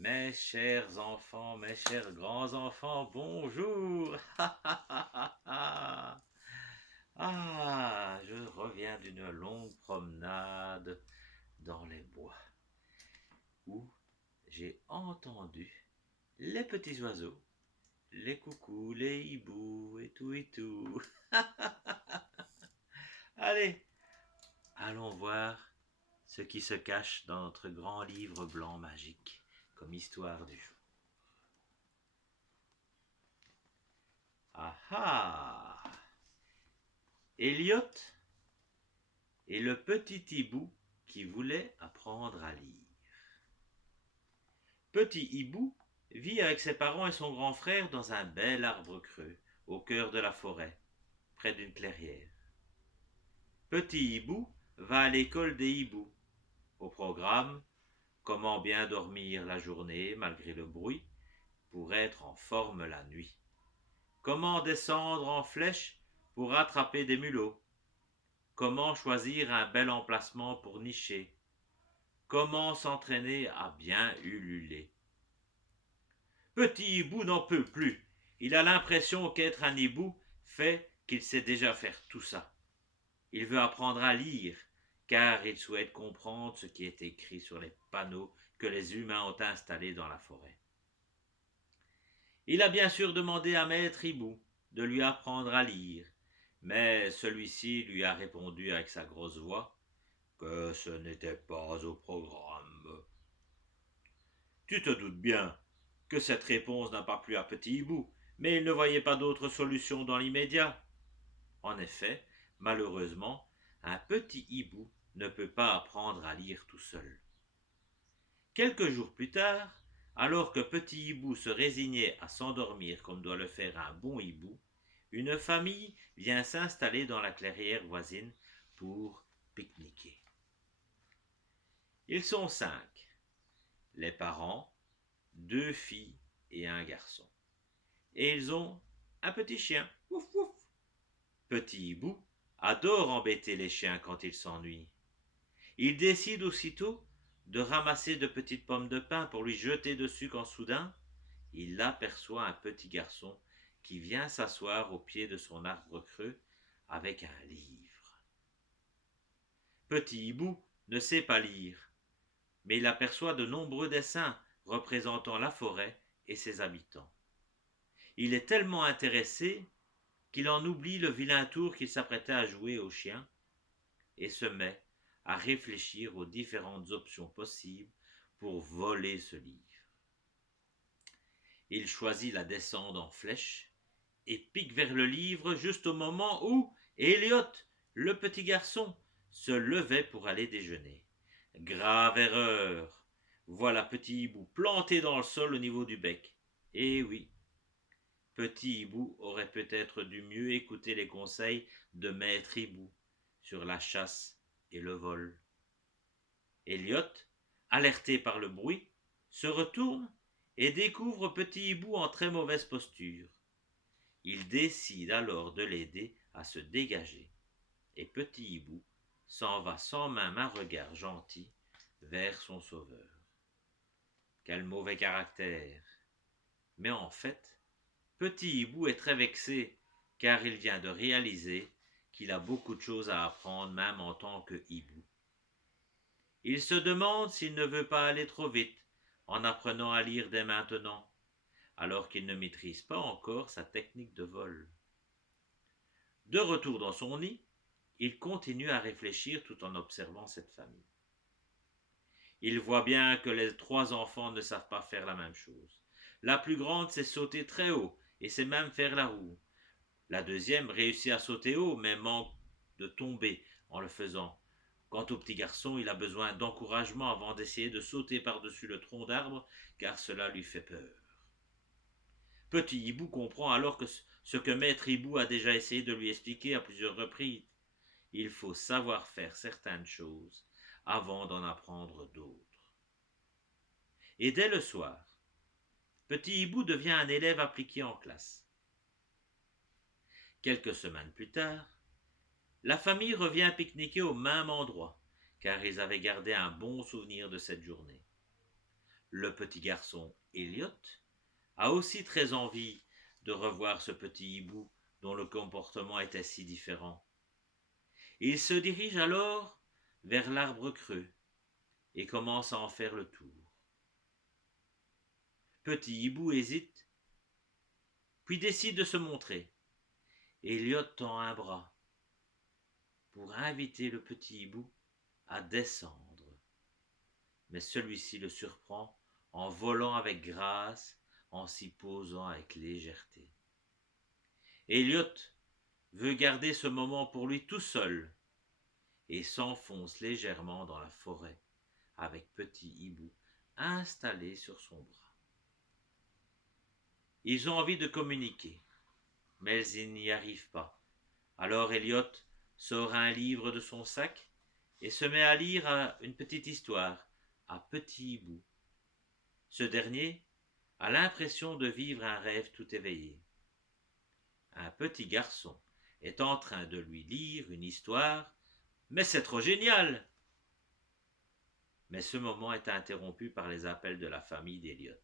Mes chers enfants, mes chers grands-enfants, bonjour. Ah, je reviens d'une longue promenade dans les bois où j'ai entendu les petits oiseaux, les coucous, les hiboux et tout et tout. Allez, allons voir ce qui se cache dans notre grand livre blanc magique comme histoire du jour. Ah ah! Elliot et le petit hibou qui voulait apprendre à lire. Petit hibou vit avec ses parents et son grand frère dans un bel arbre creux, au cœur de la forêt, près d'une clairière. Petit hibou va à l'école des hiboux. Au programme, comment bien dormir la journée malgré le bruit pour être en forme la nuit. Comment descendre en flèche pour attraper des mulots. Comment choisir un bel emplacement pour nicher. Comment s'entraîner à bien ululer. Petit hibou n'en peut plus. Il a l'impression qu'être un hibou fait qu'il sait déjà faire tout ça. Il veut apprendre à lire, car il souhaite comprendre ce qui est écrit sur les panneaux que les humains ont installés dans la forêt. Il a bien sûr demandé à Maître Hibou de lui apprendre à lire, mais celui-ci lui a répondu avec sa grosse voix que ce n'était pas au programme. Tu te doutes bien que cette réponse n'a pas plu à Petit Hibou, mais il ne voyait pas d'autre solution dans l'immédiat. En effet, malheureusement, un petit hibou ne peut pas apprendre à lire tout seul. Quelques jours plus tard, alors que Petit Hibou se résignait à s'endormir comme doit le faire un bon hibou, une famille vient s'installer dans la clairière voisine pour pique-niquer. Ils sont 5, les parents, 2 filles et un garçon. Et ils ont un petit chien. Ouf, ouf. Petit hibou adore embêter les chiens quand ils s'ennuient. Il décide aussitôt de ramasser de petites pommes de pin pour lui jeter dessus quand soudain, il aperçoit un petit garçon qui vient s'asseoir au pied de son arbre creux avec un livre. Petit hibou ne sait pas lire, mais il aperçoit de nombreux dessins représentant la forêt et ses habitants. Il est tellement intéressé qu'il en oublie le vilain tour qu'il s'apprêtait à jouer au chien et se met à réfléchir aux différentes options possibles pour voler ce livre. Il choisit la descente en flèche et pique vers le livre juste au moment où Elliot, le petit garçon, se levait pour aller déjeuner. Grave erreur. Voilà Petit Hibou planté dans le sol au niveau du bec. Eh oui, Petit Hibou aurait peut-être dû mieux écouter les conseils de Maître Hibou sur la chasse et le vol. Elliot, alerté par le bruit, se retourne et découvre Petit Hibou en très mauvaise posture. Il décide alors de l'aider à se dégager et Petit Hibou s'en va sans même un regard gentil vers son sauveur. Quel mauvais caractère! Mais en fait, Petit Hibou est très vexé car il vient de réaliser qu'il a beaucoup de choses à apprendre même en tant que hibou. Il se demande s'il ne veut pas aller trop vite en apprenant à lire dès maintenant, alors qu'il ne maîtrise pas encore sa technique de vol. De retour dans son nid, il continue à réfléchir tout en observant cette famille. Il voit bien que les 3 enfants ne savent pas faire la même chose. La plus grande sait sauter très haut et sait même faire la roue. La deuxième réussit à sauter haut mais manque de tomber en le faisant. Quant au petit garçon, il a besoin d'encouragement avant d'essayer de sauter par-dessus le tronc d'arbre car cela lui fait peur. Petit Hibou comprend alors que ce que Maître Hibou a déjà essayé de lui expliquer à plusieurs reprises. Il faut savoir faire certaines choses avant d'en apprendre d'autres. Et dès le soir, Petit Hibou devient un élève appliqué en classe. Quelques semaines plus tard, la famille revient pique-niquer au même endroit, car ils avaient gardé un bon souvenir de cette journée. Le petit garçon, Elliot, a aussi très envie de revoir ce petit hibou dont le comportement était si différent. Il se dirige alors vers l'arbre creux et commence à en faire le tour. Petit hibou hésite, puis décide de se montrer. Elliot tend un bras pour inviter le petit hibou à descendre. Mais celui-ci le surprend en volant avec grâce, en s'y posant avec légèreté. Elliot veut garder ce moment pour lui tout seul et s'enfonce légèrement dans la forêt avec petit hibou installé sur son bras. Ils ont envie de communiquer, mais ils n'y arrivent pas. Alors Elliot sort un livre de son sac et se met à lire une petite histoire à petit hibou. Ce dernier a l'impression de vivre un rêve tout éveillé. Un petit garçon est en train de lui lire une histoire, mais c'est trop génial! Mais ce moment est interrompu par les appels de la famille d'Elliot,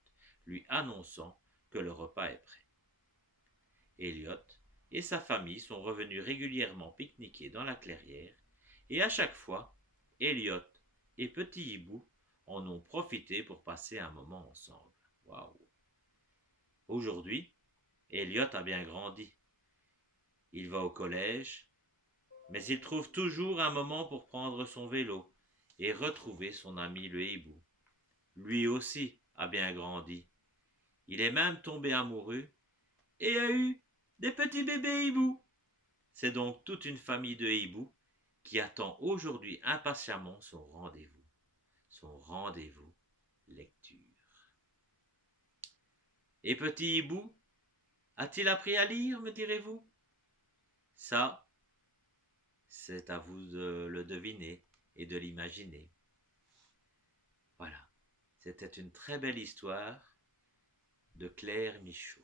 lui annonçant que le repas est prêt. Elliot et sa famille sont revenus régulièrement pique-niquer dans la clairière, et à chaque fois, Elliot et Petit Hibou en ont profité pour passer un moment ensemble. Waouh! Aujourd'hui, Elliot a bien grandi. Il va au collège, mais il trouve toujours un moment pour prendre son vélo et retrouver son ami le hibou. Lui aussi a bien grandi. Il est même tombé amoureux et a eu des petits bébés hiboux. C'est donc toute une famille de hiboux qui attend aujourd'hui impatiemment son rendez-vous. Son rendez-vous lecture. Et petit hibou, a-t-il appris à lire, me direz-vous? Ça, c'est à vous de le deviner et de l'imaginer. Voilà, c'était une très belle histoire de Claire Michaud.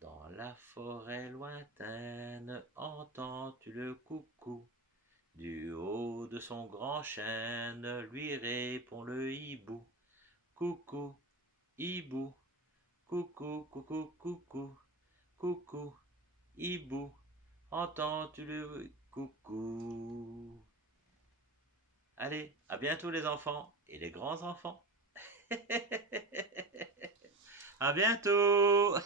Dans la forêt lointaine, entends-tu le coucou? Du haut de son grand chêne, lui répond le hibou. Coucou, hibou, coucou, coucou, coucou, coucou, hibou, entends-tu le coucou? Allez, à bientôt les enfants et les grands enfants. À bientôt.